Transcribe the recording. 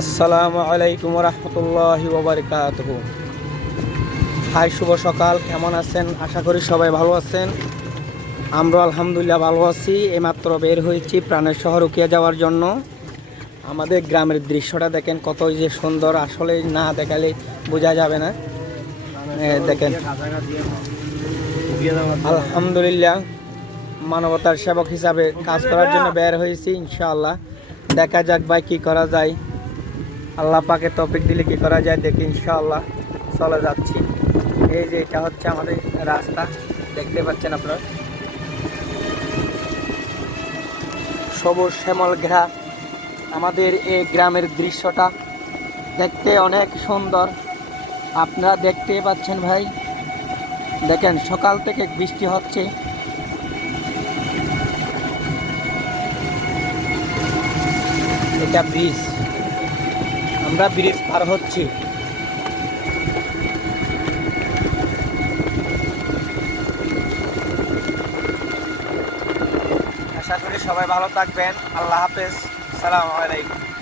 আসসালামু আলাইকুম রহমতুল্লাহি ওয়া বারাকাতুহু। হাই, শুভ সকাল। কেমন আছেন? আশা করি সবাই ভালো আছেন। আমরা আলহামদুলিল্লাহ ভালো আছি। এইমাত্র বের হয়েছি প্রাণের শহর উকিয়া যাওয়ার জন্য। আমাদের গ্রামের দৃশ্যটা দেখেন, কতই যে সুন্দর, আসলে না দেখালে বোঝা যাবে না। দেখেন, আলহামদুলিল্লাহ মানবতার সেবক হিসাবে কাজ করার জন্য বের হয়েছি। ইনশাআল্লাহ দেখা যাক ভাই কি করা যায়। আল্লাহ পাকে তৌফিক দিলে কি করা যায় দেখি। ইনশাআল্লাহ চলে যাচ্ছি। এই যে এটা হচ্ছে আমাদের রাস্তা, দেখতে পাচ্ছেন আপনারা, সবুজ শ্যামল ঘেরা আমাদের এই গ্রামের দৃশ্যটা দেখতে অনেক সুন্দর। আপনারা দেখতে পাচ্ছেন ভাই, দেখেন সকাল থেকে বৃষ্টি হচ্ছে। এটা ব্রিজ, আমরা ব্রিজ পার হচ্ছি। আশা করি সবাই ভালো থাকবেন। আল্লাহ হাফেজ, সালামু আলাইকুম।